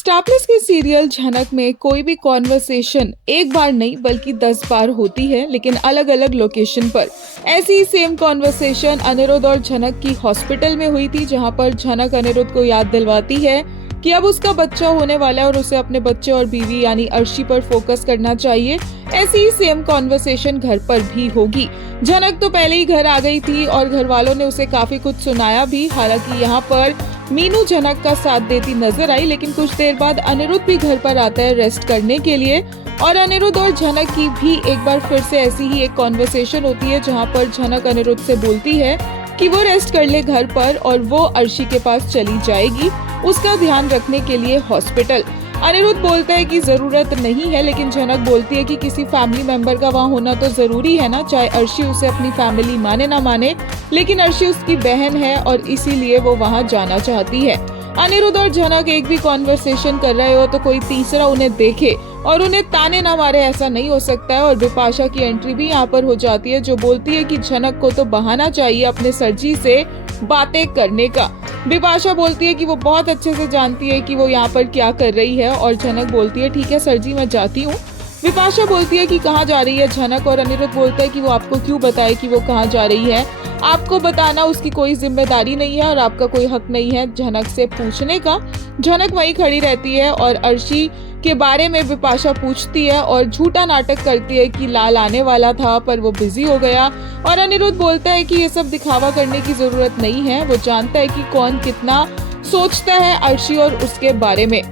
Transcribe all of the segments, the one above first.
Star plus के serial झनक में कोई भी कॉन्वर्सेशन एक बार नहीं बल्कि 10 बार होती है, लेकिन अलग अलग लोकेशन पर। ऐसी ही सेम कॉन्वर्सेशन अनिरुद्ध और झनक की हॉस्पिटल में हुई थी, जहां पर झनक अनिरुद्ध को याद दिलवाती है कि अब उसका बच्चा होने वाला है और उसे अपने बच्चे और बीवी यानी अर्शी पर फोकस करना चाहिए। ऐसी ही सेम कॉन्वर्सेशन घर पर भी होगी। झनक तो पहले ही घर आ गई थी और घर वालों ने उसे काफी कुछ सुनाया भी। हालांकि यहाँ पर मीनू झनक का साथ देती नजर आई, लेकिन कुछ देर बाद अनिरुद्ध भी घर पर आता है रेस्ट करने के लिए। और अनिरुद्ध और झनक की भी एक बार फिर से ऐसी ही एक कॉन्वर्सेशन होती है, जहाँ पर झनक अनिरुद्ध से बोलती है कि वो रेस्ट कर ले घर पर और वो अर्शी के पास चली जाएगी उसका ध्यान रखने के लिए हॉस्पिटल। अनिरुद्ध बोलता है कि जरूरत नहीं है, लेकिन झनक बोलती है कि किसी फैमिली मेंबर का वहाँ होना तो जरूरी है ना, चाहे अर्शी उसे अपनी फैमिली माने ना माने, लेकिन अर्शी उसकी बहन है और इसीलिए वो वहाँ जाना चाहती है। अनिरुद्ध और झनक एक भी कॉन्वर्सेशन कर रहे हो तो कोई तीसरा उन्हें देखे और उन्हें ताने ना मारे, ऐसा नहीं हो सकता है। और बिपाशा की एंट्री भी यहाँ पर हो जाती है, जो बोलती है कि झनक को तो बहाना चाहिए अपने सरजी से बातें करने का। बिपाशा बोलती है कि वो बहुत अच्छे से जानती है कि वो यहाँ पर क्या कर रही है और झनक बोलती है ठीक है सरजी मैं जाती हूँ। बिपाशा बोलती है कि कहाँ जा रही है झनक, और अनिरुद्ध बोलता है कि वो आपको क्यों बताए कि वो कहाँ जा रही है, आपको बताना उसकी कोई जिम्मेदारी नहीं है और आपका कोई हक नहीं है झनक से पूछने का। झनक वहीं खड़ी रहती है और अर्शी के बारे में बिपाशा पूछती है और झूठा नाटक करती है कि लाल आने वाला था पर वो बिजी हो गया। और अनिरुद्ध बोलता है कि ये सब दिखावा करने की जरूरत नहीं है, वो जानता है कि कौन कितना सोचता है अर्शी और उसके बारे में।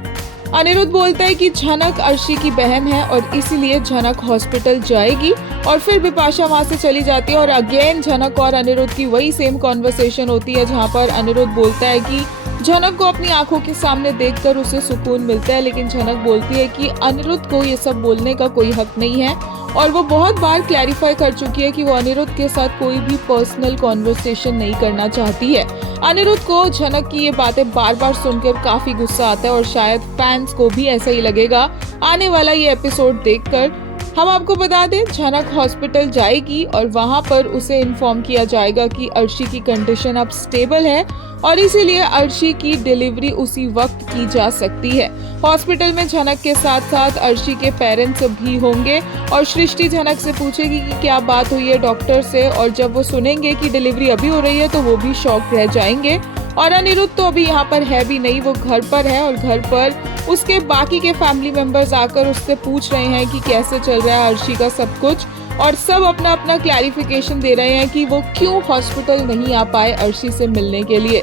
अनिरुद्ध बोलता है कि झनक अर्शी की बहन है और इसीलिए झनक हॉस्पिटल जाएगी। और फिर बिपाशा वहां से चली जाती है और अगेन झनक और अनिरुद्ध की वही सेम कॉन्वर्सेशन होती है, जहां पर अनिरुद्ध बोलता है कि झनक को अपनी आंखों के सामने देखकर उसे सुकून मिलता है, लेकिन झनक बोलती है कि अनिरुद्ध को ये सब बोलने का कोई हक नहीं है और वो बहुत बार क्लैरिफाई कर चुकी है कि वो अनिरुद्ध के साथ कोई भी पर्सनल कॉन्वर्सेशन नहीं करना चाहती है। अनिरुद्ध को झनक की ये बातें बार बार सुनकर काफी गुस्सा आता है और शायद फैंस को भी ऐसा ही लगेगा आने वाला ये एपिसोड देखकर। हम आपको बता दें झनक हॉस्पिटल जाएगी और वहां पर उसे इन्फॉर्म किया जाएगा कि अर्शी की कंडीशन अब स्टेबल है और इसीलिए अर्शी की डिलीवरी उसी वक्त की जा सकती है। हॉस्पिटल में झनक के साथ साथ अर्शी के पेरेंट्स भी होंगे और सृष्टि झनक से पूछेगी कि क्या बात हुई है डॉक्टर से, और जब वो सुनेंगे कि डिलीवरी अभी हो रही है तो वो भी शॉक रह जाएंगे। और अनिरुद्ध तो अभी यहाँ पर है भी नहीं, वो घर पर है और घर पर उसके बाकी के फैमिली मेंबर्स आकर उससे पूछ रहे हैं कि कैसे चल रहा है अर्शी का सब कुछ, और सब अपना अपना क्लैरिफिकेशन दे रहे हैं कि वो क्यों हॉस्पिटल नहीं आ पाए अर्शी से मिलने के लिए।